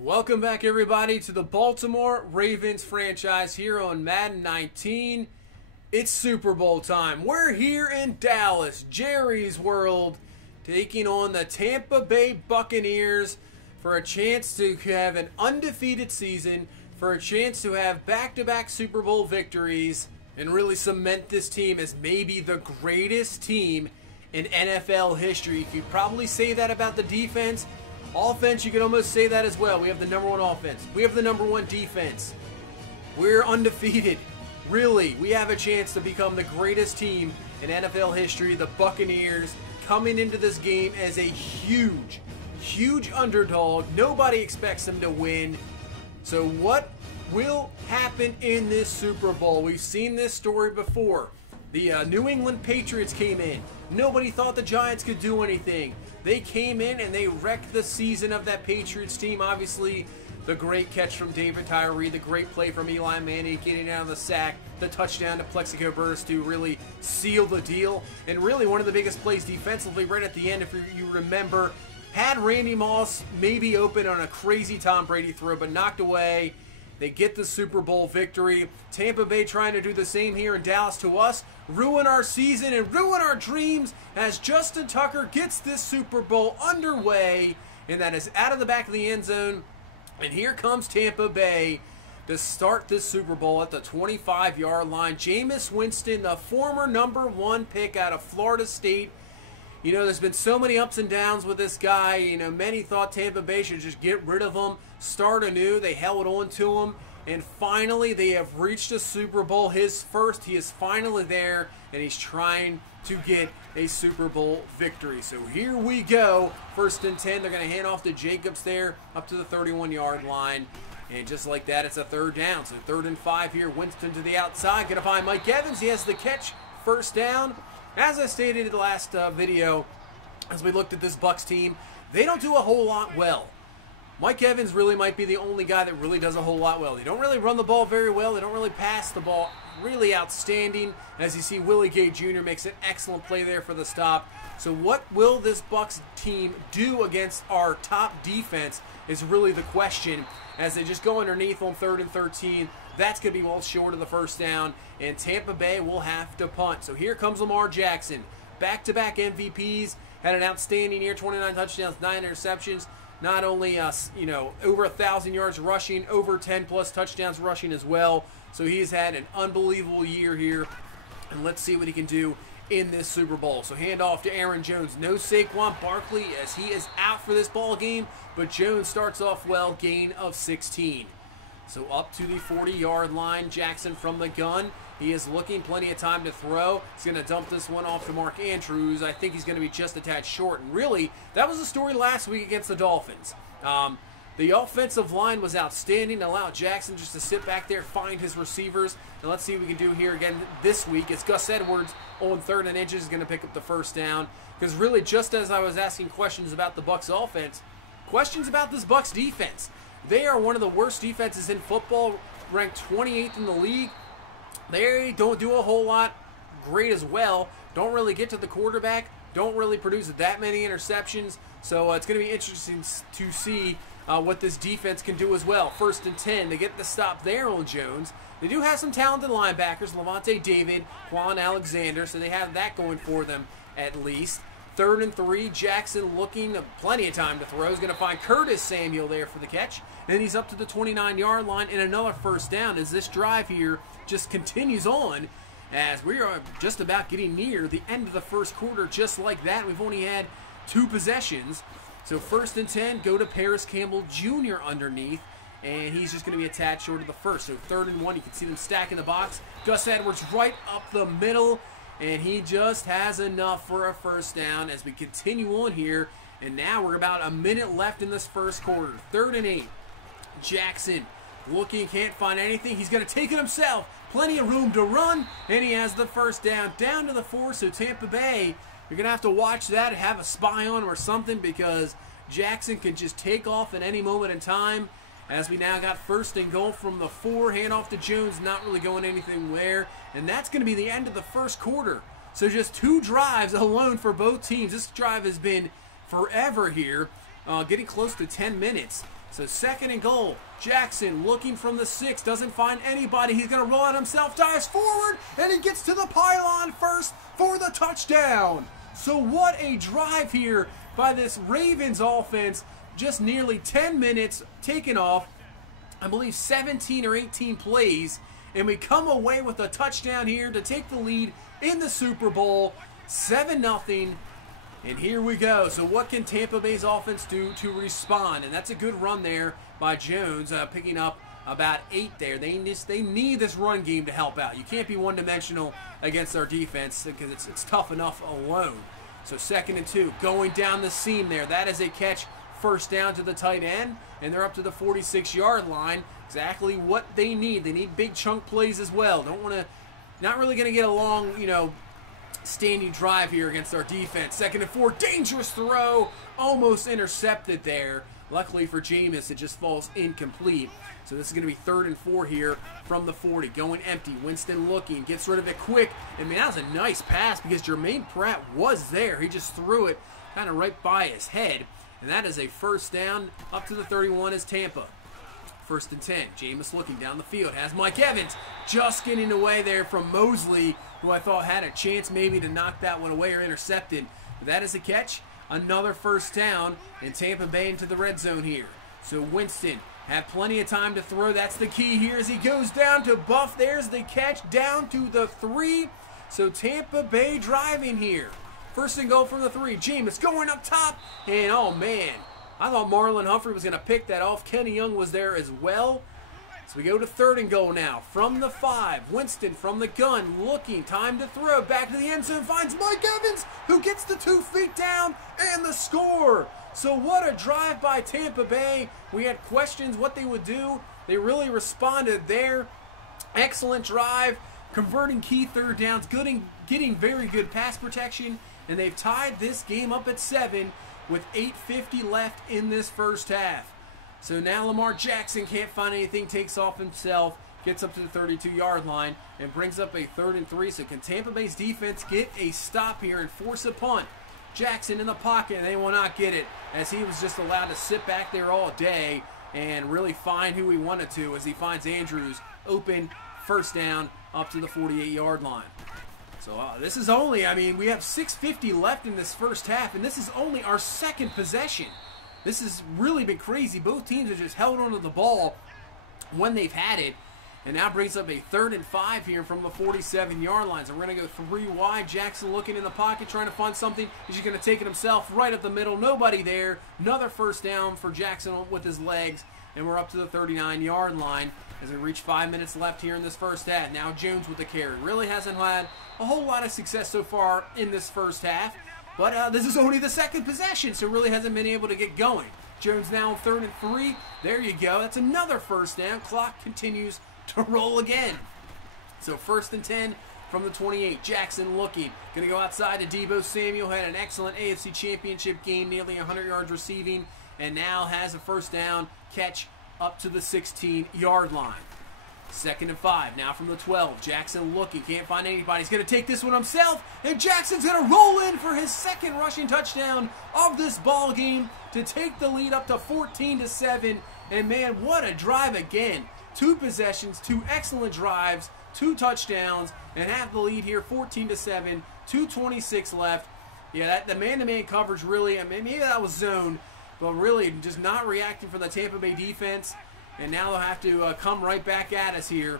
Welcome back, everybody, to the Baltimore Ravens franchise here on Madden 19. It's Super Bowl time. We're here in Dallas, Jerry's World, taking on the Tampa Bay Buccaneers for a chance to have an undefeated season, for a chance to have back-to-back Super Bowl victories, and really cement this team as maybe the greatest team in NFL history. You could probably say that about the defense. Offense, you could almost say that as well. We have the number one offense. We have the number one defense. We're undefeated. Really, we have a chance to become the greatest team in NFL history. The Buccaneers coming into this game as a huge, huge underdog. Nobody expects them to win. So what will happen in this Super Bowl? We've seen this story before. The New England Patriots came in. Nobody thought the Giants could do anything. They came in and they wrecked the season of that Patriots team. Obviously, the great catch from David Tyree, the great play from Eli Manning getting out of the sack, the touchdown to Plexico Burress to really seal the deal, and really one of the biggest plays defensively right at the end, if you remember, had Randy Moss maybe open on a crazy Tom Brady throw, but knocked away. They get the Super Bowl victory. Tampa Bay trying to do the same here in Dallas to us. Ruin our season and ruin our dreams as Justin Tucker gets this Super Bowl underway. And that is out of the back of the end zone. And here comes Tampa Bay to start this Super Bowl at the 25-yard line. Jameis Winston, the former #1 pick out of Florida State. You know, there's been so many ups and downs with this guy. You know, many thought Tampa Bay should just get rid of him, start anew. They held on to him, and finally they have reached a Super Bowl. His first. He is finally there, and he's trying to get a Super Bowl victory. So here we go. 1st and 10. They're going to hand off to Jacobs there up to the 31-yard line. And just like that, it's a 3rd down. So 3rd and 5 here. Winston to the outside. Going to find Mike Evans. He has the catch. 1st down. As I stated in the last video, as we looked at this Bucs team, they don't do a whole lot well. Mike Evans really might be the only guy that really does a whole lot well. They don't really run the ball very well. They don't really pass the ball really outstanding. As you see, Willie Gay Jr. makes an excellent play there for the stop. So what will this Bucs team do against our top defense is really the question, as they just go underneath on 3rd and 13. That's going to be well short of the 1st down, and Tampa Bay will have to punt. So here comes Lamar Jackson. Back-to-back MVPs, had an outstanding year, 29 touchdowns, 9 interceptions. Not only, over 1,000 yards rushing, over 10-plus touchdowns rushing as well. So he's had an unbelievable year here, and let's see what he can do in this Super Bowl. So handoff to Aaron Jones. No Saquon Barkley as he is out for this ball game, but Jones starts off well, gain of 16. So up to the 40-yard line, Jackson from the gun. He is looking, plenty of time to throw. He's going to dump this one off to Mark Andrews. I think he's going to be just a tad short. And really, that was the story last week against the Dolphins. The offensive line was outstanding. Allowed Jackson just to sit back there, find his receivers. And let's see what we can do here again this week. It's Gus Edwards on 3rd and inches is going to pick up the 1st down. Because really, just as I was asking questions about the Bucs offense, questions about this Bucs defense. They are one of the worst defenses in football, ranked 28th in the league. They don't do a whole lot great as well. Don't really get to the quarterback. Don't really produce that many interceptions. So it's going to be interesting to see what this defense can do as well. 1st and 10. They get the stop there on Jones. They do have some talented linebackers, Levante David, Quan Alexander, so they have that going for them at least. 3rd and 3, Jackson looking, plenty of time to throw. He's going to find Curtis Samuel there for the catch. Then he's up to the 29-yard line and another 1st down as this drive here just continues on as we are just about getting near the end of the 1st quarter just like that. We've only had 2 possessions. So 1st and 10, go to Paris Campbell Jr. underneath, and he's just going to be a tad short of the 1st. So 3rd and 1, you can see them stack in the box. Gus Edwards right up the middle. And he just has enough for a 1st down as we continue on here. And now we're about a minute left in this 1st quarter. 3rd and 8. Jackson looking, can't find anything. He's going to take it himself. Plenty of room to run. And he has the 1st down to the 4. So Tampa Bay, you're going to have to watch that, have a spy on him or something, because Jackson can just take off at any moment in time. As we now got 1st and goal from the 4, handoff to Jones, not really going anything there. And that's going to be the end of the 1st quarter. So just 2 drives alone for both teams. This drive has been forever here, getting close to 10 minutes. So 2nd and goal. Jackson looking from the 6, doesn't find anybody. He's going to roll out himself, dives forward, and he gets to the pylon first for the touchdown. So what a drive here by this Ravens offense. Just nearly 10 minutes taken off. I believe 17 or 18 plays. And we come away with a touchdown here to take the lead in the Super Bowl. 7-0. And here we go. So what can Tampa Bay's offense do to respond? And that's a good run there by Jones, picking up about 8 there. They need this run game to help out. You can't be one-dimensional against our defense because it's tough enough alone. So 2nd and 2, going down the seam there. That is a catch, 1st down to the tight end, and they're up to the 46-yard line. Exactly what they need. They need big chunk plays as well. Not really going to get a long, standing drive here against our defense. 2nd and 4, dangerous throw, almost intercepted there. Luckily for Jameis, it just falls incomplete. So this is going to be 3rd and 4 here from the 40. Going empty. Winston looking, gets rid of it quick. And man, that was a nice pass because Jermaine Pratt was there. He just threw it kind of right by his head. And that is a 1st down up to the 31 as Tampa. 1st and 10. Jameis looking down the field. Has Mike Evans just getting away there from Mosley, who I thought had a chance maybe to knock that one away or intercepted. But that is a catch. Another 1st down, and Tampa Bay into the red zone here. So Winston had plenty of time to throw. That's the key here as he goes down to Buff. There's the catch down to the 3. So Tampa Bay driving here. 1st and goal from the 3. Jameis going up top. And oh man, I thought Marlon Humphrey was going to pick that off. Kenny Young was there as well. So we go to 3rd and goal now from the 5. Winston from the gun looking. Time to throw. Back to the end zone. Finds Mike Evans, who gets the 2 feet down and the score. So what a drive by Tampa Bay. We had questions what they would do. They really responded there. Excellent drive. Converting key 3rd downs. Getting very good pass protection. And they've tied this game up at 7 with 8:50 left in this 1st half. So now Lamar Jackson can't find anything, takes off himself, gets up to the 32-yard line, and brings up a 3rd and 3. So can Tampa Bay's defense get a stop here and force a punt? Jackson in the pocket, and they will not get it, as he was just allowed to sit back there all day and really find who he wanted to as he finds Andrews open, 1st down, up to the 48-yard line. So this is only, we have 6:50 left in this 1st half, and this is only our 2nd possession. This has really been crazy. Both teams have just held onto the ball when they've had it. And now brings up a 3rd and 5 here from the 47-yard line. So we're going to go 3 wide. Jackson looking in the pocket, trying to find something. He's just going to take it himself right up the middle. Nobody there. Another 1st down for Jackson with his legs. And we're up to the 39-yard line as we reach 5 minutes left here in this 1st half. Now Jones with the carry. Really hasn't had a whole lot of success so far in this 1st half. But this is only the 2nd possession, so really hasn't been able to get going. Jones now on 3rd and 3. There you go. That's another 1st down. Clock continues to roll again. So 1st and 10 from the 28. Jackson looking. Going to go outside to Deebo Samuel. Had an excellent AFC Championship game, nearly 100 yards receiving, and now has a 1st down catch up to the 16-yard line. 2nd and 5, now from the 12. Jackson looking, can't find anybody. He's going to take this one himself, and Jackson's going to roll in for his 2nd rushing touchdown of this ball game to take the lead up to 14-7. And man, what a drive again. 2 possessions, 2 excellent drives, 2 touchdowns, and have the lead here 14-7. 2:26 left. Yeah, the man-to-man coverage really, maybe that was zone, but really just not reacting for the Tampa Bay defense. And now they'll have to come right back at us here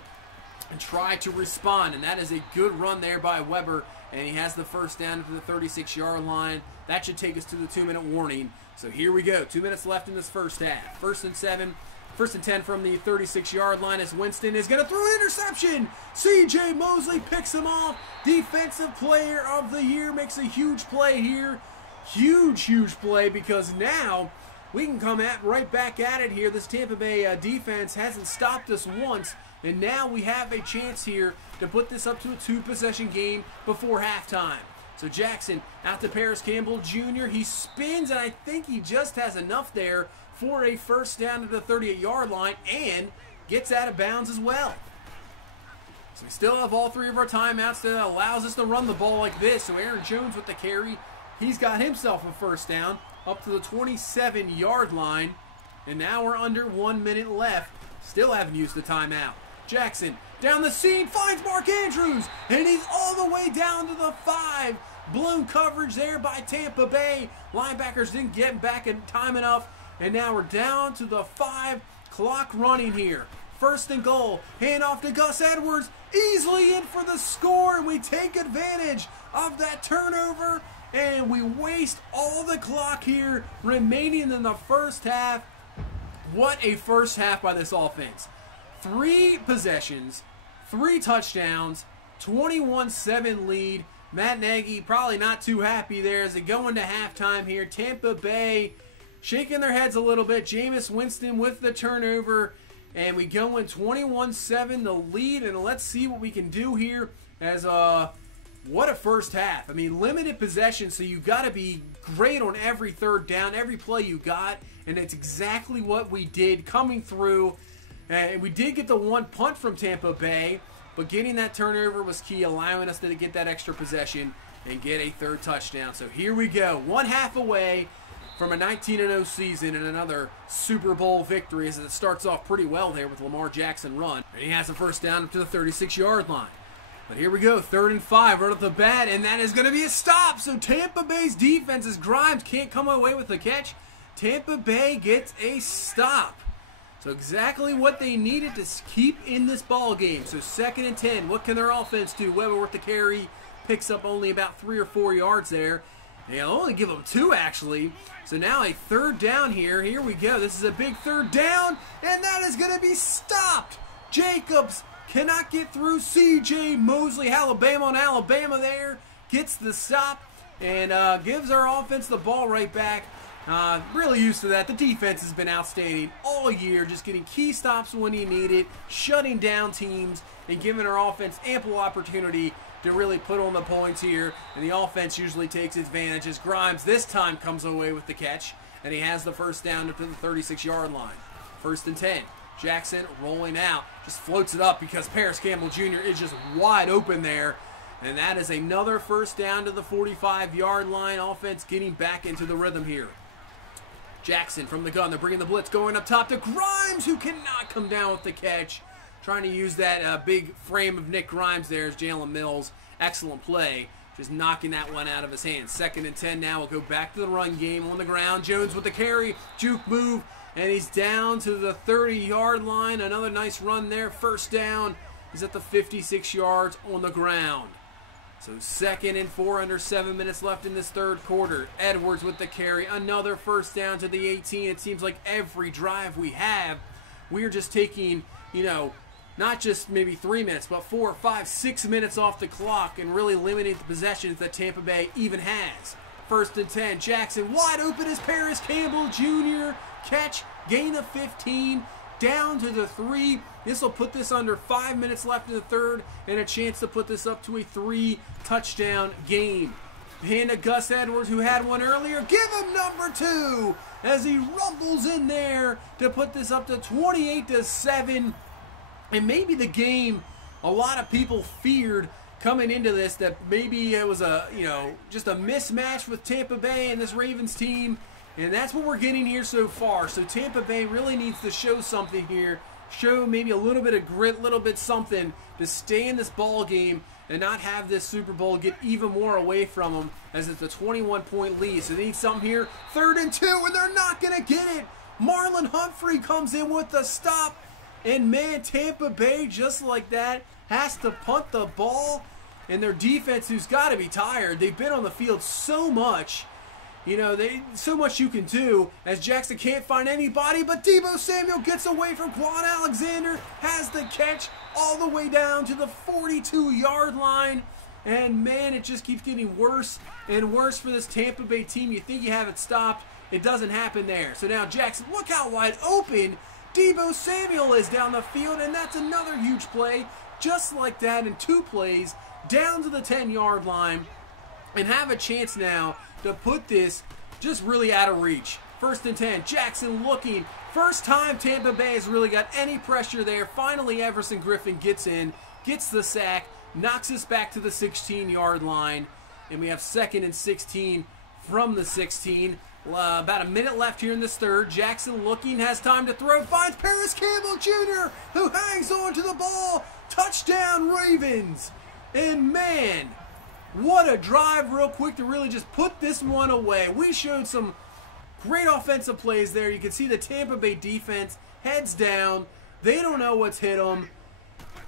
and try to respond. And that is a good run there by Weber. And he has the 1st down to the 36-yard line. That should take us to the 2-minute warning. So here we go. 2 minutes left in this 1st half. 1st and 7. 1st and 10 from the 36-yard line as Winston is going to throw an interception. C.J. Mosley picks him off. Defensive Player of the Year makes a huge play here. Huge play because now we can come right back at it here. This Tampa Bay defense hasn't stopped us once, and now we have a chance here to put this up to a 2-possession game before halftime. So Jackson out to Paris Campbell Jr. He spins, and I think he just has enough there for a 1st down to the 38-yard line and gets out of bounds as well. So we still have all 3 of our timeouts that allows us to run the ball like this. So Aaron Jones with the carry. He's got himself a 1st down up to the 27-yard line. And now we're under 1 minute left. Still haven't used the timeout. Jackson down the seam finds Mark Andrews, and he's all the way down to the 5. Blown coverage there by Tampa Bay. Linebackers didn't get back in time enough, and now we're down to the 5. Clock running here. First and goal. Hand off to Gus Edwards. Easily in for the score, and we take advantage of that turnover, and we waste all the clock here remaining in the first half. What a first half by this offense. 3 possessions, 3 touchdowns, 21-7 lead. Matt Nagy probably not too happy there as they go into halftime here. Tampa Bay shaking their heads a little bit. Jameis Winston with the turnover. And we go in 21-7 the lead. And let's see what we can do here as what a first half. I mean, limited possession, so you got to be great on every third down, every play you got. And it's exactly what we did coming through. And we did get the 1 punt from Tampa Bay. But getting that turnover was key, allowing us to get that extra possession and get a 3rd touchdown. So here we go, 1 half away from a 19-0 season and another Super Bowl victory as it starts off pretty well there with Lamar Jackson run. And he has a first down up to the 36-yard line. But here we go, 3rd and 5 right off the bat, and that is going to be a stop. So Tampa Bay's defense, as Grimes can't come away with the catch, Tampa Bay gets a stop. So exactly what they needed to keep in this ball game. So 2nd and 10. What can their offense do? Weber with the carry. Picks up only about 3 or 4 yards there. They'll only give them 2 actually. So now a 3rd down here. Here we go. This is a big 3rd down. And that is going to be stopped. Jacobs cannot get through. C.J. Mosley, Alabama on Alabama there. Gets the stop. And gives our offense the ball right back. Really used to that. The defense has been outstanding all year, just getting key stops when you need it, shutting down teams, and giving our offense ample opportunity to really put on the points here. And the offense usually takes advantage as Grimes this time comes away with the catch, and he has the first down up to the 36-yard line. 1st and 10. Jackson rolling out, just floats it up because Paris Campbell Jr. is just wide open there. And that is another first down to the 45-yard line. Offense getting back into the rhythm here. Jackson from the gun. They're bringing the blitz going up top to Grimes, who cannot come down with the catch. Trying to use that big frame of Nick Grimes there as Jalen Mills. Excellent play. Just knocking that one out of his hands. 2nd and 10 now. We'll go back to the run game on the ground. Jones with the carry. Juke move. And he's down to the 30-yard line. Another nice run there. First down. He's at the 56 yards on the ground. So 2nd and 4, under 7 minutes left in this 3rd quarter. Edwards with the carry. Another first down to the 18. It seems like every drive we have, we're just taking, not just maybe 3 minutes, but 4, 5, 6 minutes off the clock and really limiting the possessions that Tampa Bay even has. 1st and 10. Jackson wide open as Paris Campbell Jr. Catch, gain of 15. Down to the 3. This will put this under 5 minutes left in the 3rd and a chance to put this up to a 3-touchdown game. Hand to Gus Edwards, who had one earlier. Give him number 2 as he rumbles in there to put this up to 28-7. And maybe the game a lot of people feared coming into this that maybe it was just a mismatch with Tampa Bay and this Ravens team. And that's what we're getting here so far. So Tampa Bay really needs to show something here. Show maybe a little bit of grit, a little bit something to stay in this ball game and not have this Super Bowl get even more away from them as it's a 21-point lead. So they need something here. 3rd and 2, and they're not going to get it. Marlon Humphrey comes in with the stop. And man, Tampa Bay, just like that, has to punt the ball. And their defense, who's got to be tired. They've been on the field so much. So much you can do as Jackson can't find anybody, but Deebo Samuel gets away from Quan Alexander, has the catch all the way down to the 42-yard line. And man, it just keeps getting worse and worse for this Tampa Bay team. You think you have it stopped. It doesn't happen there. So now Jackson, look how wide open Deebo Samuel is down the field, and that's another huge play. Just like that in 2 plays, down to the 10-yard line, and have a chance now to put this just really out of reach. 1st and 10. Jackson looking. First time Tampa Bay has really got any pressure there. Finally, Everson Griffin gets in, gets the sack, knocks us back to the 16-yard line, and we have 2nd and 16 from the 16. About a minute left here in this third. Jackson looking, has time to throw, finds Paris Campbell Jr., who hangs on to the ball. Touchdown, Ravens. And man, what a drive real quick to really just put this one away. We showed some great offensive plays there. You can see the Tampa Bay defense heads down. They don't know what's hit them.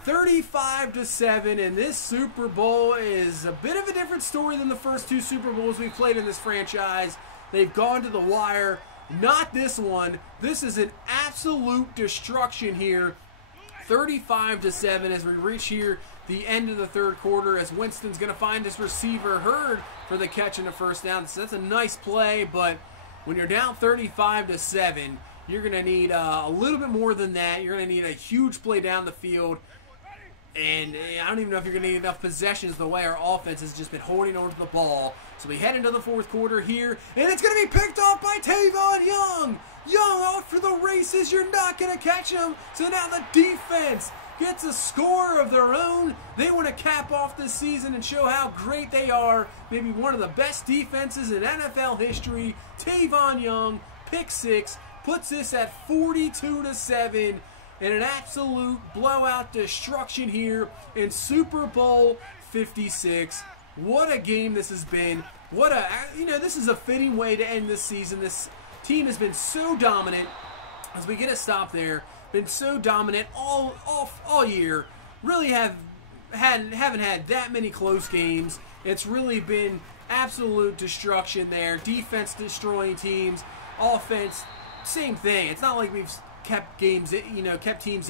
35-7, and this Super Bowl is a bit of a different story than the first two Super Bowls we've played in this franchise. They've gone to the wire. Not this one. This is an absolute destruction here. 35-7 as we reach here the end of the third quarter, as Winston's going to find his receiver Hurd for the catch and the first down. So that's a nice play, but when you're down 35-7, you're going to need a little bit more than that. You're going to need a huge play down the field. And I don't even know if you're going to need enough possessions the way our offense has just been holding on to the ball. So we head into the fourth quarter here, and it's going to be picked off by Tavon Young. Young off for the races. You're not going to catch him. So now the defense gets a score of their own. They want to cap off this season and show how great they are. Maybe one of the best defenses in NFL history. Tavon Young, pick six, puts this at 42-7. And an absolute blowout destruction here in Super Bowl 56. What a game this has been. This is a fitting way to end this season. This team has been so dominant, as we get a stop there, been so dominant all year. Really haven't had that many close games. It's really been absolute destruction there. Defense destroying teams, offense, same thing. It's not like we've kept teams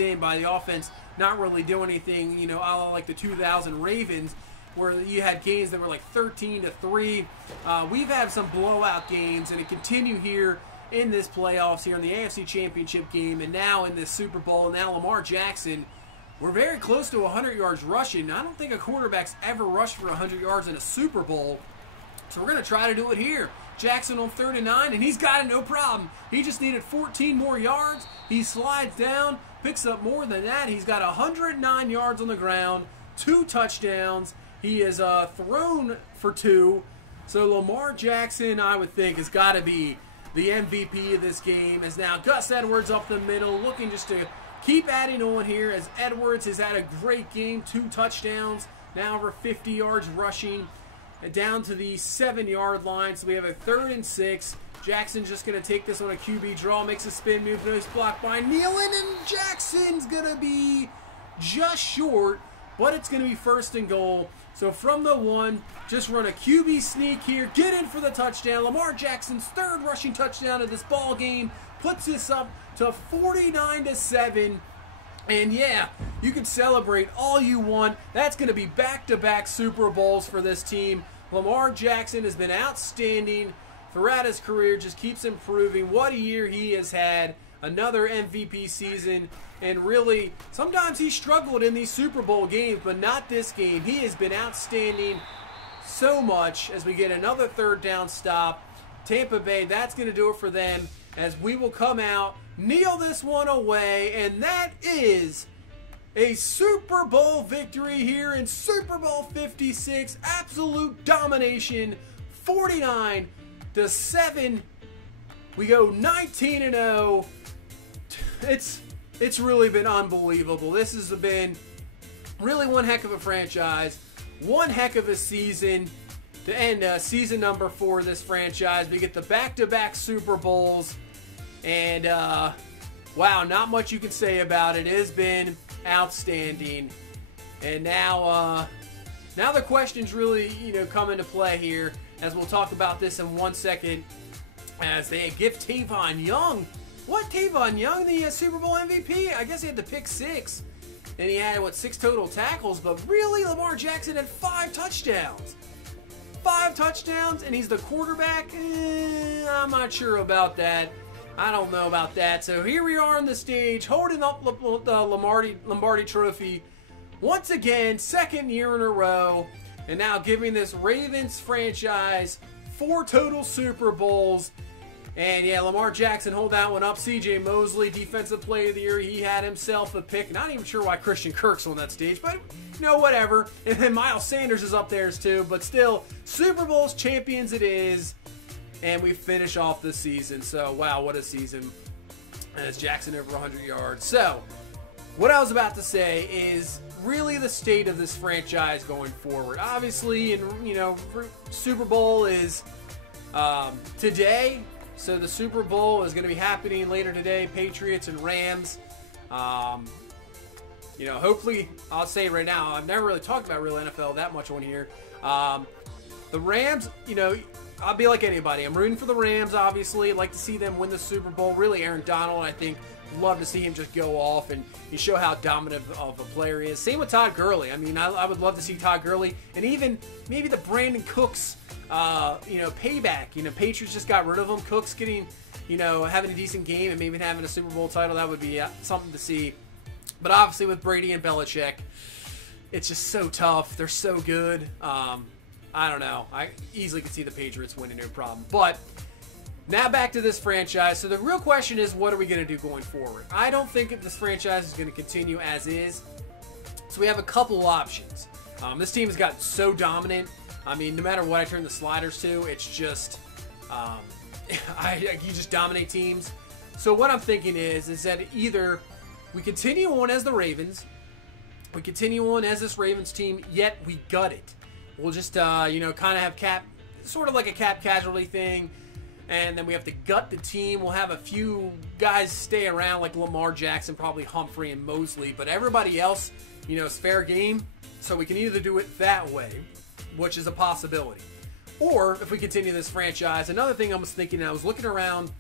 in by the offense not really doing anything, a la like the 2000 Ravens, where you had games that were like 13-3. We've had some blowout games, and it continue here in this playoffs, here in the AFC Championship game, and now in this Super Bowl. And now Lamar Jackson, we're very close to 100 yards rushing. I don't think a quarterback's ever rushed for 100 yards in a Super Bowl, so we're going to try to do it here. Jackson on 3rd and 9, and he's got it no problem. He just needed 14 more yards. He slides down, picks up more than that. He's got 109 yards on the ground, 2 touchdowns. He is thrown for 2. So Lamar Jackson, I would think, has got to be the MVP of this game. As now Gus Edwards up the middle, looking just to keep adding on here, as Edwards has had a great game, 2 touchdowns, now over 50 yards rushing. And down to the 7-yard line, so we have a 3rd and 6. Jackson's just going to take this on a QB draw, makes a spin move, nice block by Nealon, and Jackson's going to be just short, but it's going to be 1st and goal. So from the 1, just run a QB sneak here, get in for the touchdown. Lamar Jackson's 3rd rushing touchdown of this ball game puts this up to 49-7. And yeah, you can celebrate all you want. That's going to be back-to-back Super Bowls for this team. Lamar Jackson has been outstanding throughout his career, just keeps improving. What a year he has had. Another MVP season. And really, sometimes he struggled in these Super Bowl games, but not this game. He has been outstanding so much as we get another 3rd down stop. Tampa Bay, that's going to do it for them, as we will come out, kneel this one away, and that is a Super Bowl victory here in Super Bowl 56. Absolute domination, 49-7. We go 19-0. It's really been unbelievable. This has been really one heck of a franchise, one heck of a season to end season number 4 of this franchise. We get the back-to-back Super Bowls. And, wow, not much you can say about it. It has been outstanding. And now the questions really, come into play here, as we'll talk about this in 1 second, as they give Tavon Young, Tavon Young, the Super Bowl MVP? I guess he had to pick 6. And he had, 6 total tackles, but really, Lamar Jackson had 5 touchdowns. 5 touchdowns, and he's the quarterback? I'm not sure about that. I don't know about that. So here we are on the stage, holding up the Lombardi Trophy once again, 2nd year in a row, and now giving this Ravens franchise 4 total Super Bowls. And yeah, Lamar Jackson hold that one up. C.J. Mosley, Defensive Player of the Year. He had himself a pick. Not even sure why Christian Kirk's on that stage, but whatever. And then Miles Sanders is up there too. But still, Super Bowls champions it is. and we finish off the season. So, wow, what a season. And it's Jackson over 100 yards. So, what I was about to say is really the state of this franchise going forward. Obviously, and you know, Super Bowl is today. So the Super Bowl is going to be happening later today. Patriots and Rams. You know, hopefully, I'll say it right now, I've never really talked about real NFL that much on here. The Rams, you know, I'll be like anybody. I'm rooting for the Rams, obviously. I'd like to see them win the Super Bowl. Really, Aaron Donald, I think, love to see him just go off and you show how dominant of a player he is. Same with Todd Gurley. I mean, I would love to see Todd Gurley and even maybe the Brandon Cooks, you know, payback. You know, Patriots just got rid of him. Cooks getting, you know, having a decent game and maybe having a Super Bowl title. That would be something to see. But obviously with Brady and Belichick, it's just so tough. They're so good. I don't know. I easily could see the Patriots winning, no problem. But now back to this franchise. So the real question is, what are we going to do going forward? I don't think that this franchise is going to continue as is. So we have a couple options. This team has gotten so dominant. I mean, no matter what I turn the sliders to, it's just you just dominate teams. So what I'm thinking is that either we continue on as the Ravens, we continue on as this Ravens team, yet we gut it. We'll just, you know, kind of have sort of like a cap casualty thing, and then we have to gut the team. We'll have a few guys stay around like Lamar Jackson, probably Humphrey and Mosley, but everybody else, you know, is fair game. So we can either do it that way, which is a possibility, or if we continue this franchise. Another thing I was thinking, I was looking around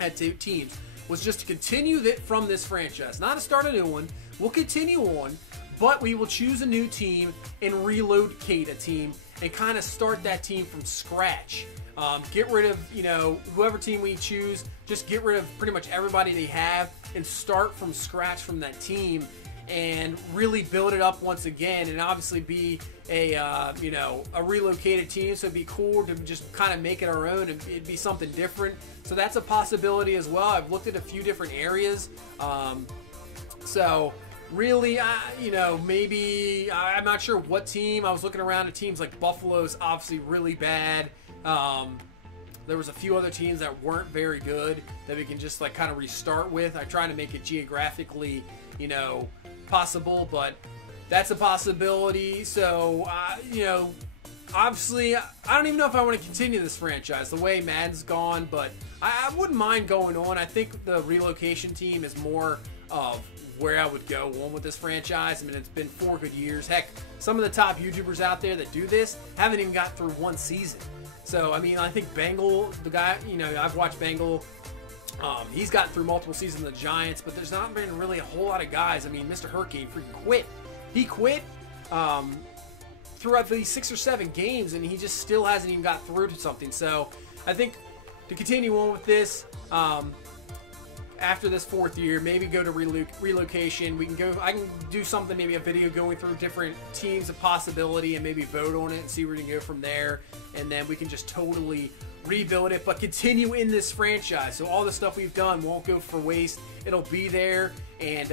at teams, was just to continue from this franchise, not to start a new one. We'll continue on, but we will choose a new team and relocate a team and kind of start that team from scratch. Get rid of, you know, whoever team we choose, just get rid of pretty much everybody they have and start from scratch from that team and really build it up once again, and obviously be a, you know, a relocated team. So it'd be cool to just kind of make it our own and it'd be something different. So that's a possibility as well. I've looked at a few different areas. So really, you know, maybe, I'm not sure what team. I was looking around at teams like Buffalo's obviously really bad. There was a few other teams that weren't very good that we can just like kind of restart with. I try to make it geographically, you know, possible, but that's a possibility. So, you know, obviously, I don't even know if I want to continue this franchise the way Madden's gone, but I wouldn't mind going on. I think the relocation team is more of where I would go on with this franchise. I mean, it's been 4 good years. Heck, some of the top YouTubers out there that do this haven't even got through one season. So, I mean, I think Bengal, the guy, you know, I've watched Bengal. He's gotten through multiple seasons of the Giants, but there's not been really a whole lot of guys. I mean, Mr. Hurricane freaking quit. He quit throughout these 6 or 7 games, and he just still hasn't even got through to something. So, I think to continue on with this, after this 4th year, maybe go to relocation. We can go. I can do something, maybe a video going through different teams of possibility, and maybe vote on it and see where we can go from there. And then we can just totally rebuild it, but continue in this franchise. So all the stuff we've done won't go for waste. It'll be there, and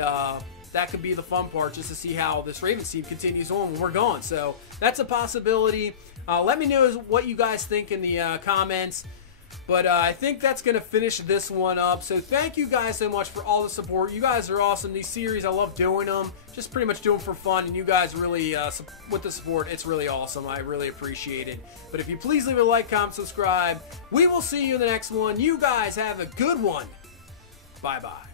that could be the fun part, just to see how this Ravens team continues on when we're gone. So that's a possibility. Let me know what you guys think in the comments. But I think that's going to finish this one up. So thank you guys so much for all the support. You guys are awesome. These series, I love doing them. Just pretty much do them for fun. And you guys really, with the support, it's really awesome. I really appreciate it. But if you please leave a like, comment, subscribe. We will see you in the next one. You guys have a good one. Bye-bye.